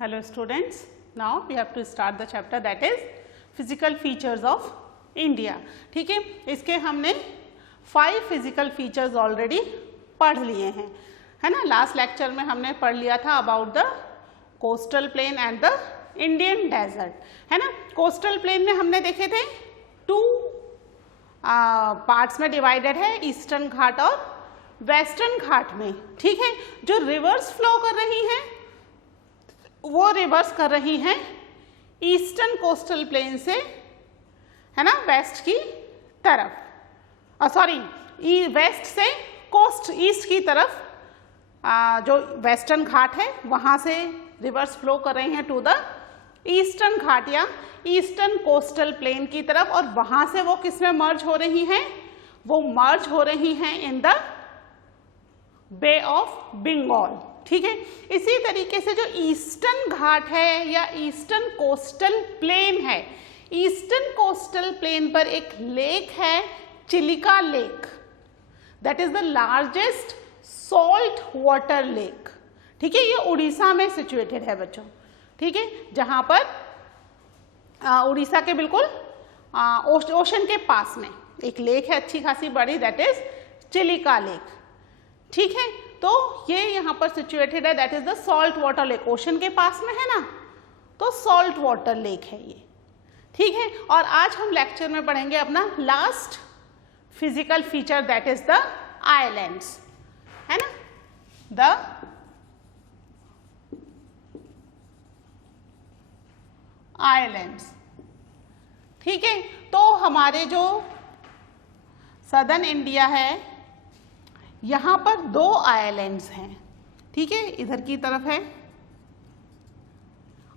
Hello students, now we have to start the chapter that is physical features of India. ठीक है, इसके हमने 5 physical features already पढ़ लिए हैं, है ना. लास्ट लेक्चर में हमने पढ़ लिया था about the coastal plain and the Indian desert, है ना. कोस्टल प्लेन में हमने देखे थे 2 पार्ट्स में डिवाइडेड है, ईस्टर्न घाट और वेस्टर्न घाट में. ठीक है, जो रिवर्स फ्लो कर रही हैं वो रिवर्स कर रही हैं ईस्टर्न कोस्टल प्लेन से, है ना, वेस्ट की तरफ, वेस्ट से कोस्ट ईस्ट की तरफ. जो वेस्टर्न घाट है वहां से रिवर्स फ्लो कर रही हैं टू द ईस्टर्न घाट या ईस्टर्न कोस्टल प्लेन की तरफ, और वहां से वो किस में मर्ज हो रही हैं, वो मर्ज हो रही हैं in the Bay of Bengal. ठीक है, इसी तरीके से जो ईस्टर्न घाट है या ईस्टर्न कोस्टल प्लेन है, ईस्टर्न कोस्टल प्लेन पर एक लेक है, Chilika lake, that is the largest salt water lake. ठीक है, ये उड़ीसा में सिचुएटेड है बच्चों. ठीक है, जहां पर उड़ीसा के बिल्कुल ओशन के पास में एक लेक है अच्छी खासी बड़ी, दैट इज चिलिका लेक. ठीक है, तो ये यहाँ पर सिचुएटेड है, that is the salt water lake. Ocean के पास में है ना, तो सॉल्ट वाटर लेक है ये. ठीक है, और आज हम लेक्चर में पढ़ेंगे अपना last physical feature, that is the islands, है ना, द आइलैंड्स. ठीक है, तो हमारे जो सदर्न इंडिया है यहां पर 2 आइलैंड्स हैं. ठीक है, इधर की तरफ है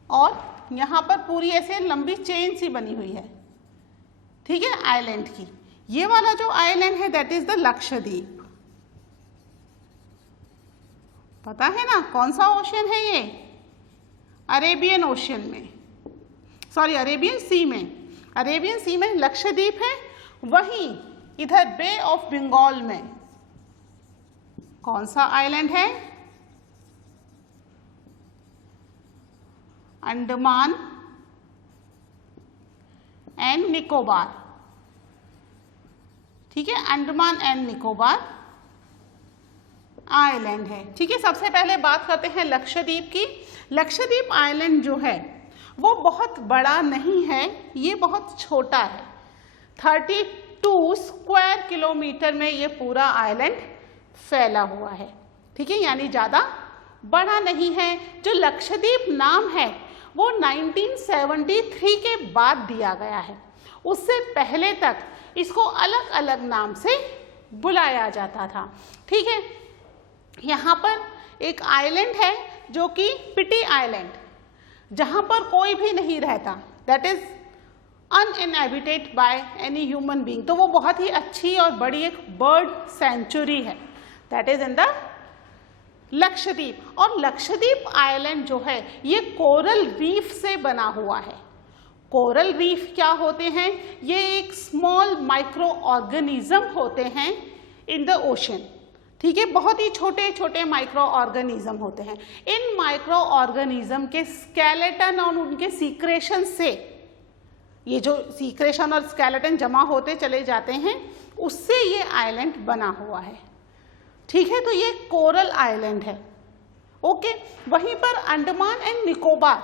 और यहां पर पूरी ऐसे लंबी चेन सी बनी हुई है. ठीक है, आइलैंड की. ये वाला जो आइलैंड है दैट इज द लक्षद्वीप. पता है ना कौन सा ओशन है ये? अरेबियन ओशन में, अरेबियन सी में. अरेबियन सी में लक्षद्वीप है. वहीं इधर बे ऑफ बंगाल में कौन सा आइलैंड है? अंडमान एंड निकोबार. ठीक है, अंडमान एंड निकोबार आइलैंड है. ठीक है, सबसे पहले बात करते हैं लक्षद्वीप की. लक्षद्वीप आइलैंड जो है वो बहुत बड़ा नहीं है, ये बहुत छोटा है. 32 स्क्वायर किलोमीटर में ये पूरा आइलैंड फैला हुआ है. ठीक है, यानी ज्यादा बड़ा नहीं है. जो लक्षद्वीप नाम है वो 1973 के बाद दिया गया है. उससे पहले तक इसको अलग अलग नाम से बुलाया जाता था. ठीक है, यहाँ पर एक आइलैंड है जो कि पिटी आइलैंड, जहां पर कोई भी नहीं रहता, that is uninhabited by any human being. तो वो बहुत ही अच्छी और बड़ी एक बर्ड सेंचुरी है, that is in the Lakshadweep. और लक्षद्वीप आइलैंड जो है ये कोरल रीफ से बना हुआ है. कोरल रीफ क्या होते हैं? ये एक स्मॉल माइक्रो ऑर्गेनिज्म होते हैं इन द ओशन. ठीक है, बहुत ही छोटे छोटे माइक्रो ऑर्गेनिज्म होते हैं. इन माइक्रो ऑर्गेनिज्म के स्केलेटन और उनके सीक्रेशन से, ये जो सीक्रेशन और स्केलेटन जमा होते चले जाते हैं, उससे ये आइलैंड बना हुआ है. ठीक है, तो ये कोरल आइलैंड है. ओके, वहीं पर अंडमान एंड निकोबार,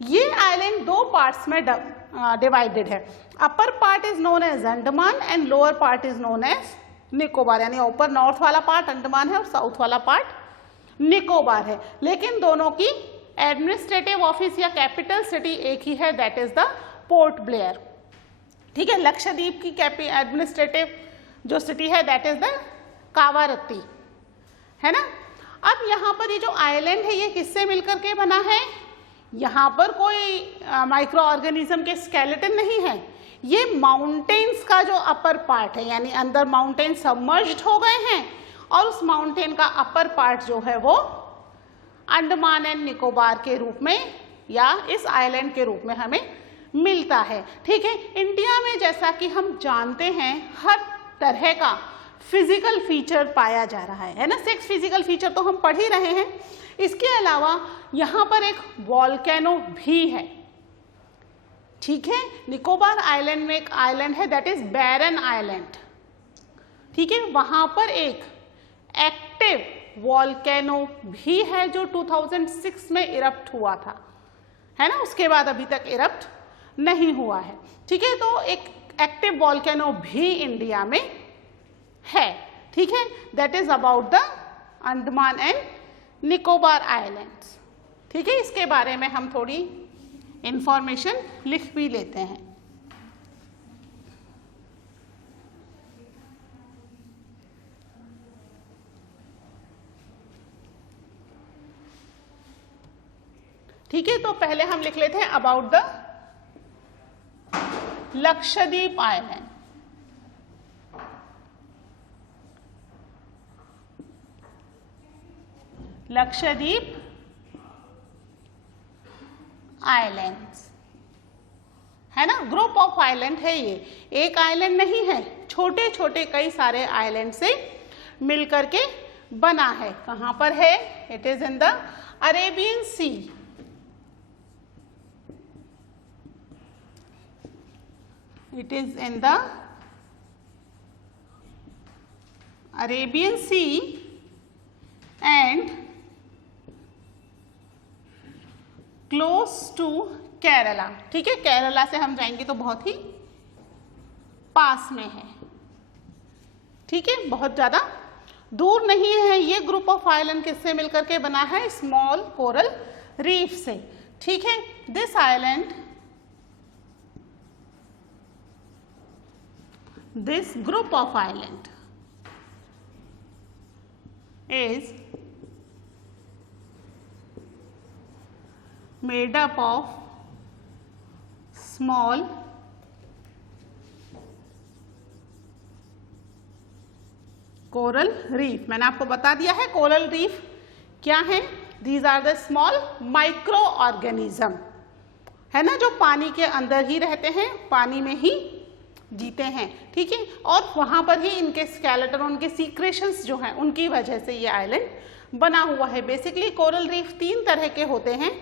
ये आइलैंड 2 पार्ट्स में डिवाइडेड है. Upper part is known as Andaman and lower part is known as Nicobar. यानी ऊपर नॉर्थ वाला पार्ट अंडमान है और साउथ वाला पार्ट निकोबार है. लेकिन दोनों की एडमिनिस्ट्रेटिव ऑफिस या कैपिटल सिटी एक ही है, that is the Port Blair. ठीक है, लक्षद्वीप की एडमिनिस्ट्रेटिव जो सिटी है दैट इज द कावारत्ती, है ना. अब यहाँ पर ये जो आइलैंड है ये किससे मिलकर के बना है? यहाँ पर कोई माइक्रो ऑर्गेनिज्म के स्केलेटन नहीं है. ये माउंटेन्स का जो अपर पार्ट है, यानी अंदर माउंटेन सबमर्ज्ड हो गए हैं और उस माउंटेन का अपर पार्ट जो है वो अंडमान एंड निकोबार के रूप में या इस आइलैंड के रूप में हमें मिलता है. ठीक है, इंडिया में जैसा कि हम जानते हैं हर तरह का फिजिकल फीचर पाया जा रहा है ना। 6 फिजिकल फीचर तो हम पढ़ ही रहे हैं। इसके अलावा यहाँ पर एक वॉल्केनो भी है, ठीक है। निकोबार आइलैंड में एक आइलैंड है दैट इज बैरन आइलैंड, ठीक है। वहां पर एक एक्टिव वॉल्केनो भी है जो 2006 में इरप्ट हुआ था, है ना। उसके बाद अभी तक इरप्ट नहीं हुआ है, ठीक है। तो एक एक्टिव वॉल्केनो भी इंडिया में है, ठीक है। That is about the Andaman and Nicobar islands, ठीक है। इसके बारे में हम थोड़ी इंफॉर्मेशन लिख भी लेते हैं। ठीक है, तो पहले हम लिख लेते हैं about the Lakshadweep island. Lakshadweep islands, है ना। ग्रुप ऑफ आइलैंड है ये, एक आइलैंड नहीं है, छोटे छोटे कई सारे आइलैंड से मिलकर के बना है। कहां पर है? It is in the Arabian Sea. It is in the Arabian Sea and close to Kerala, ठीक है। केरला से हम जाएंगे तो बहुत ही पास में है, ठीक है, बहुत ज्यादा दूर नहीं है। ये ग्रुप ऑफ आइलैंड किससे मिलकर के बना है? स्मॉल कोरल रीफ से, ठीक है। This island, this group of island is made up of small coral reef। मैंने आपको बता दिया है कोरल रीफ क्या है। These are the small micro organism, है ना, जो पानी के अंदर ही रहते हैं, पानी में ही जीते हैं, ठीक है। और वहां पर ही इनके स्केलेटन, उनके सीक्रेशंस जो हैं, उनकी वजह से ये आइलैंड बना हुआ है। बेसिकली कोरल रीफ 3 तरह के होते हैं,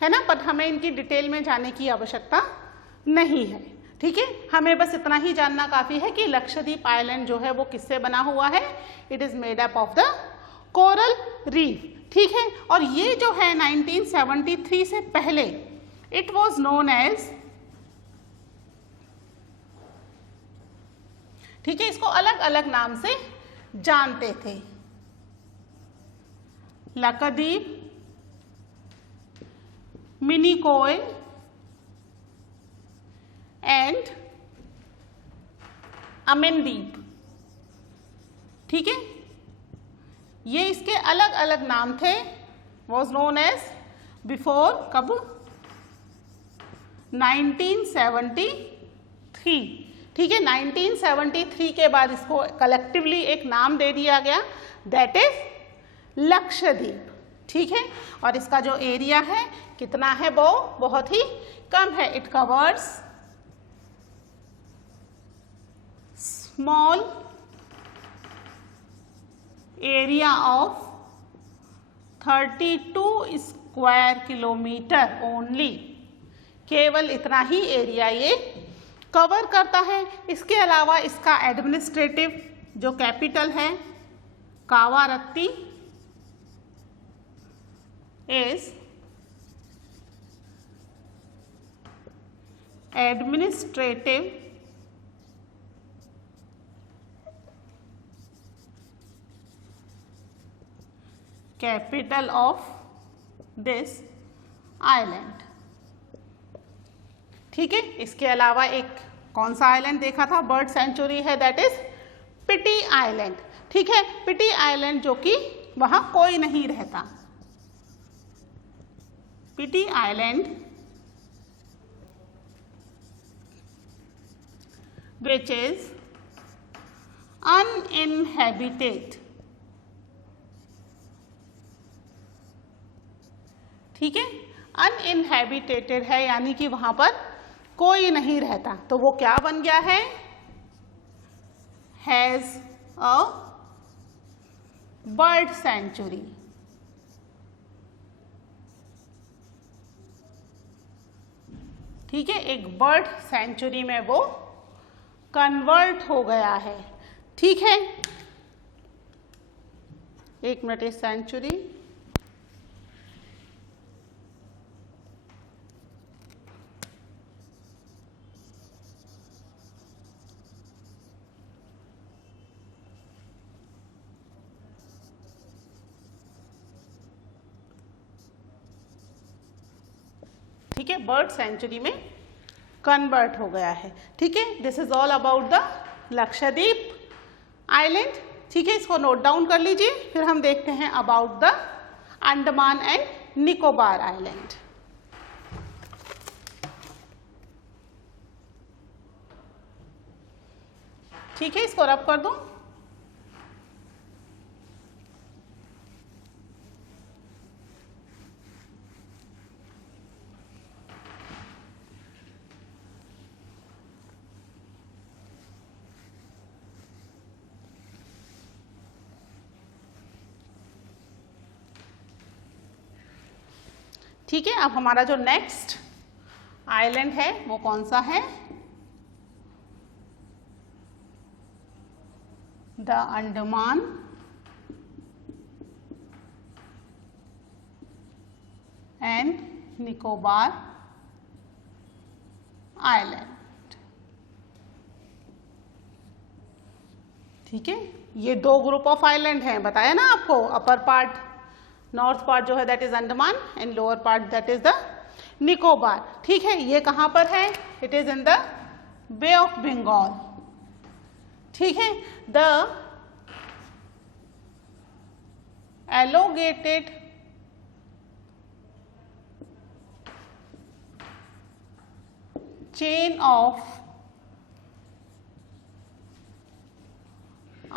है ना, पर हमें इनकी डिटेल में जाने की आवश्यकता नहीं है, ठीक है। हमें बस इतना ही जानना काफी है कि लक्षद्वीप आइलैंड जो है वो किससे बना हुआ है। It is made up of the coral reef, ठीक है। और ये जो है 1973 से पहले इट वॉज नोन एज, ठीक है, इसको अलग अलग नाम से जानते थे। लक्षद्वीप, मिनिकॉय एंड अमेनद्वीप, ठीक है। ये इसके अलग अलग नाम थे, वॉज नोन एज बिफोर कब? 1973, ठीक है। 1973 के बाद इसको कलेक्टिवली एक नाम दे दिया गया, दैट इज लक्षद्वीप, ठीक है। और इसका जो एरिया है कितना है? वो बहुत ही कम है। It covers small area of 32 square kilometre only. केवल इतना ही एरिया ये कवर करता है। इसके अलावा इसका एडमिनिस्ट्रेटिव जो कैपिटल है Kavaratti is administrative capital of this island, ठीक है। इसके अलावा एक कौन सा आइलैंड देखा था? बर्ड सेंचुरी है, दैट इज पिटी आइलैंड, ठीक है। पिटी आइलैंड जो कि वहां कोई नहीं रहता। पिटी आइलैंड which is uninhabited, ठीक है। अनइनहेबिटेटेड है यानी कि वहां पर कोई नहीं रहता, तो वो क्या बन गया है? Has a bird sanctuary. ठीक है, एक बर्ड सेंचुरी में वो कन्वर्ट हो गया है। ठीक है, एक मिनट, इस सेंचुरी ठीक है, बर्ड सेंचुरी में कन्वर्ट हो गया है। ठीक है, this is all about the Lakshadweep island. ठीक है, इसको नोट डाउन कर लीजिए। फिर हम देखते हैं about the Andaman and Nicobar island. ठीक है, इसको रब कर दूं। ठीक है, अब हमारा जो नेक्स्ट आइलैंड है वो कौन सा है? The Andaman and Nicobar island. ठीक है, ये दो ग्रुप ऑफ आइलैंड हैं, बताया ना आपको। अपर पार्ट, नॉर्थ पार्ट जो है that is Andaman and lower part that is the Nicobar. ठीक है, ये कहां पर है? It is in the Bay of Bengal. ठीक है, the elongated chain of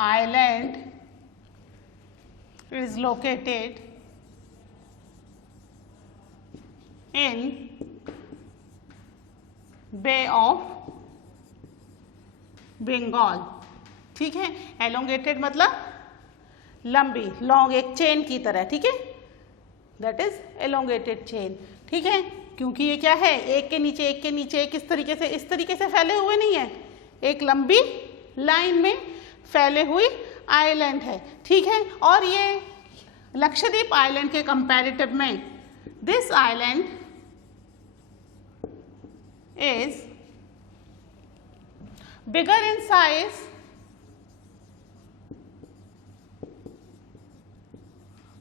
island is located in Bay of Bengal। ठीक है, elongated मतलब लंबी, लॉन्ग, एक चेन की तरह। ठीक है, दैट इज elongated चेन। ठीक है, क्योंकि ये क्या है, एक के नीचे एक के नीचे एक, इस तरीके से फैले हुए नहीं है, एक लंबी लाइन में फैले हुई आइलैंड है। ठीक है, और ये लक्षद्वीप आइलैंड के कंपैरेटिव में this island is bigger in size.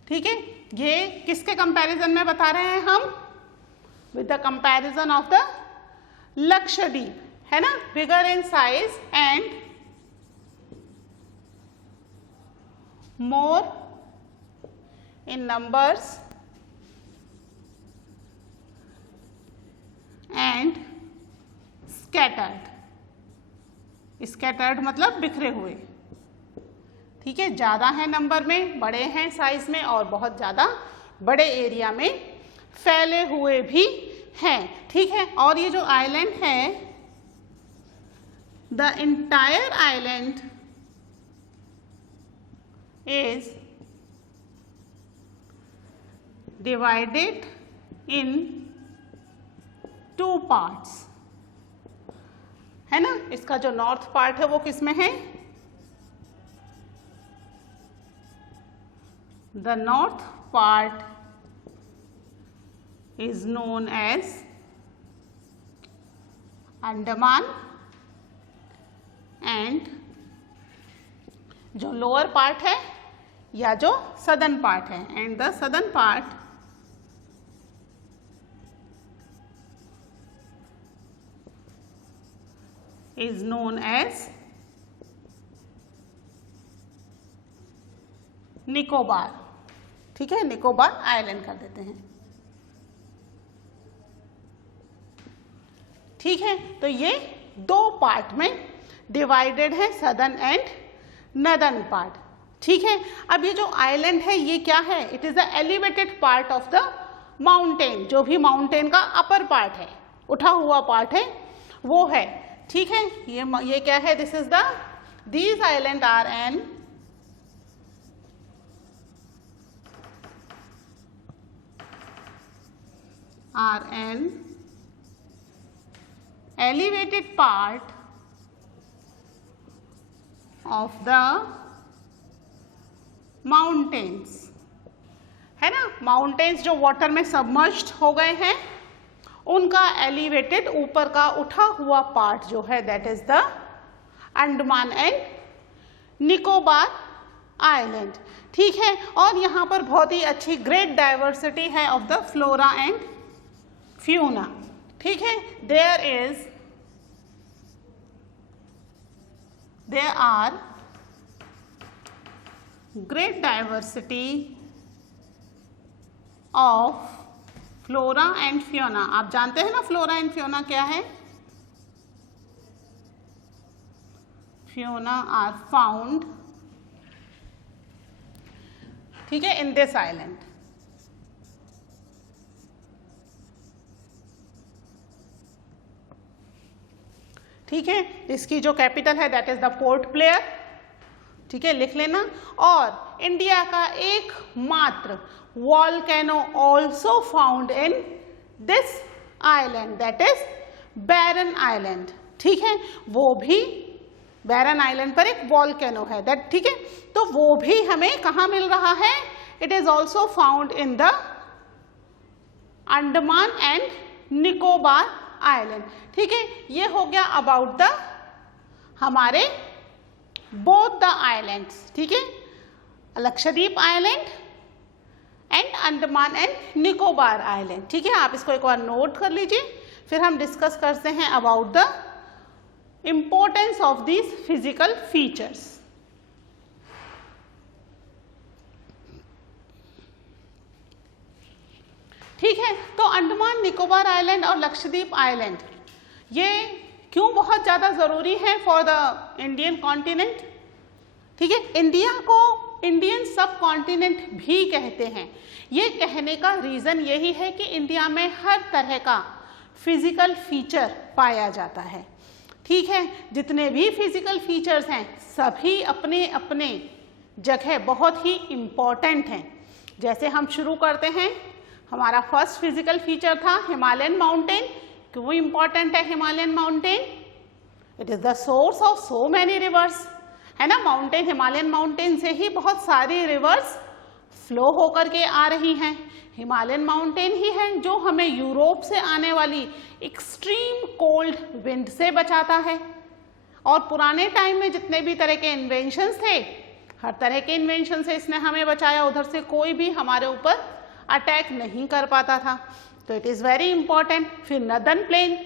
ठीक है, ये किसके कंपैरिजन में बता रहे हैं हम? With the comparison of the Lakshadweep, है ना, bigger in size and more in numbers and scattered. Scattered मतलब बिखरे हुए। ठीक है, ज्यादा है नंबर में, बड़े हैं साइज में, और बहुत ज्यादा बड़े एरिया में फैले हुए भी हैं। ठीक है, और ये जो आइलैंड है, the entire island is divided in 2 parts, है ना। इसका जो नॉर्थ पार्ट है वो किस में है? The north part is known as Andaman and जो lower part है या जो southern part है, and the southern part is known as Nicobar. ठीक है, निकोबार आइलैंड कर देते हैं। ठीक है, तो ये 2 पार्ट में डिवाइडेड है, सदर्न एंड नदर्न पार्ट। ठीक है, अब ये जो आइलैंड है ये क्या है? It is the elevated part of the mountain. जो भी माउंटेन का अपर पार्ट है, उठा हुआ पार्ट है, वो है। ठीक है, ये क्या है? This is the These islands are an elevated part of the mountains, है ना। माउंटेन्स जो वाटर में सबमर्ज्ड हो गए हैं, उनका एलिवेटेड ऊपर का उठा हुआ पार्ट जो है that is the Andaman and Nicobar island. ठीक है, और यहाँ पर बहुत ही अच्छी ग्रेट डाइवर्सिटी है of the flora and fauna. ठीक है, there are great diversity of flora and fauna. आप जानते हैं ना फ्लोरा एंड फ्योना क्या है? फ्योना आर फाउंड, ठीक है, इन दिस आइलैंड। ठीक है, इसकी जो कैपिटल है that is the Port Blair. ठीक है, लिख लेना। और इंडिया का एकमात्र volcano also found in this island that is Barren Island. ठीक है, वो भी बैरन आइलैंड पर एक वॉल्केनो है दैट, ठीक है, तो वो भी हमें कहाँ मिल रहा है? It is also found in the Andaman and Nicobar island. ठीक है, ये हो गया अबाउट द हमारे बोथ द आइलैंड्स। ठीक है, Lakshadweep island and Andaman and Nicobar island. ठीक है, आप इसको एक बार नोट कर लीजिए, फिर हम डिस्कस करते हैं about the importance of these physical features. ठीक है, तो अंडमान निकोबार आइलैंड और लक्षद्वीप आइलैंड ये क्यों बहुत ज़्यादा ज़रूरी है फॉर द इंडियन कॉन्टिनेंट? ठीक है, इंडिया को इंडियन सब कॉन्टिनेंट भी कहते हैं। ये कहने का रीज़न यही है कि इंडिया में हर तरह का फिजिकल फीचर पाया जाता है। ठीक है, जितने भी फिजिकल फीचर्स हैं सभी अपने अपने जगह बहुत ही इम्पॉर्टेंट हैं। जैसे हम शुरू करते हैं, हमारा फर्स्ट फिजिकल फीचर था हिमालयन माउंटेन। क्यों इम्पॉर्टेंट है Himalayan mountain? It is the source of so many reverse, है ना। माउंटेन, हिमालयन माउंटेन से ही बहुत सारी रिवर्स फ्लो होकर के आ रही हैं। हिमालयन माउंटेन ही है जो हमें यूरोप से आने वाली एक्सट्रीम कोल्ड विंड से बचाता है। और पुराने टाइम में जितने भी तरह के इन्वेंशंस थे, हर तरह के इन्वेंशन से इसने हमें बचाया। उधर से कोई भी हमारे ऊपर अटैक नहीं कर पाता था, तो इट इज़ वेरी इंपॉर्टेंट। फिर नदर्न प्लेन,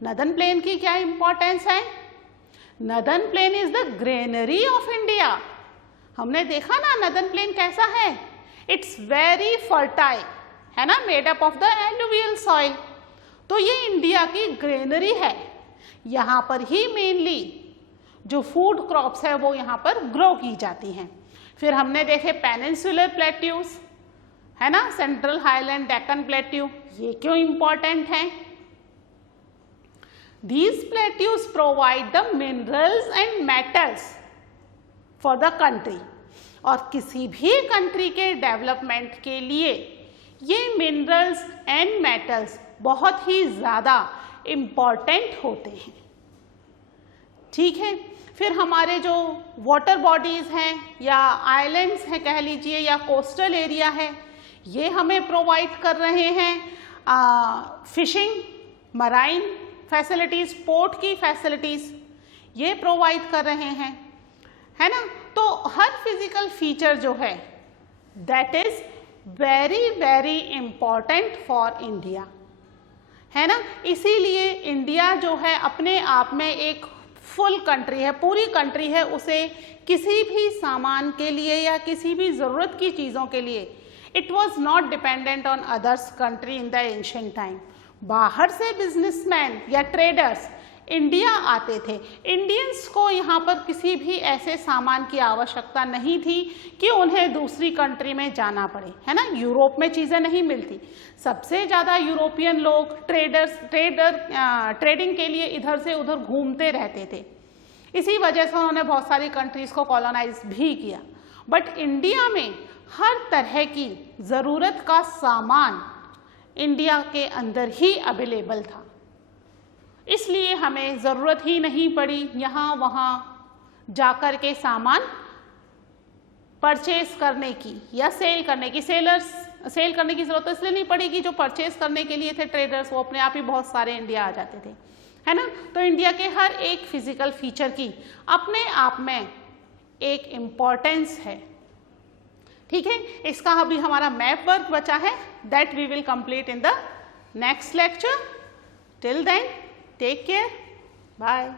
नदर्न प्लेन की क्या इंपॉर्टेंस है? Northern plane is the granary of India. हमने देखा ना नदर्न प्लेन कैसा है, इट्स वेरी फर्टाइल, है ना, made up of the alluvial soil. तो ये इंडिया की ग्रेनरी है, यहाँ पर ही मेनली जो फूड क्रॉप्स है वो यहाँ पर ग्रो की जाती हैं। फिर हमने देखे पेनिनसुलर प्लेट्यूज, है ना, सेंट्रल हाईलैंड, डेक्कन प्लेट्यू, ये क्यों इंपॉर्टेंट है? These plateaus provide the minerals and metals for the country। और किसी भी कंट्री के डेवलपमेंट के लिए ये मिनरल्स एंड मेटल्स बहुत ही ज़्यादा इम्पॉर्टेंट होते हैं। ठीक है, फिर हमारे जो वाटर बॉडीज़ हैं या आइलैंड्स हैं कह लीजिए, या कोस्टल एरिया है, ये हमें प्रोवाइड कर रहे हैं फिशिंग, मराइन फैसिलिटीज़, पोर्ट की फैसिलिटीज़ ये प्रोवाइड कर रहे हैं, है ना। तो हर फिजिकल फीचर जो है that is very very important for India, है ना। इसीलिए इंडिया जो है अपने आप में एक फुल कंट्री है, पूरी कंट्री है। उसे किसी भी सामान के लिए या किसी भी ज़रूरत की चीज़ों के लिए it was not dependent on others country in the ancient time. बाहर से बिजनेसमैन या ट्रेडर्स इंडिया आते थे, इंडियंस को यहाँ पर किसी भी ऐसे सामान की आवश्यकता नहीं थी कि उन्हें दूसरी कंट्री में जाना पड़े, है ना। यूरोप में चीज़ें नहीं मिलती, सबसे ज़्यादा यूरोपियन लोग ट्रेडिंग के लिए इधर से उधर घूमते रहते थे। इसी वजह से उन्होंने बहुत सारी कंट्रीज को कॉलोनाइज भी किया। बट इंडिया में हर तरह की ज़रूरत का सामान इंडिया के अंदर ही अवेलेबल था, इसलिए हमें ज़रूरत ही नहीं पड़ी यहाँ वहाँ जाकर के सामान परचेज करने की या सेल करने की। सेल करने की ज़रूरत इसलिए नहीं पड़ेगी, जो परचेज करने के लिए थे ट्रेडर्स वो अपने आप ही बहुत सारे इंडिया आ जाते थे, है ना। तो इंडिया के हर एक फिजिकल फीचर की अपने आप में एक इम्पॉर्टेंस है, ठीक है। इसका अभी हमारा मैप वर्क बचा है, that we will complete in the next lecture. Till then take care, bye.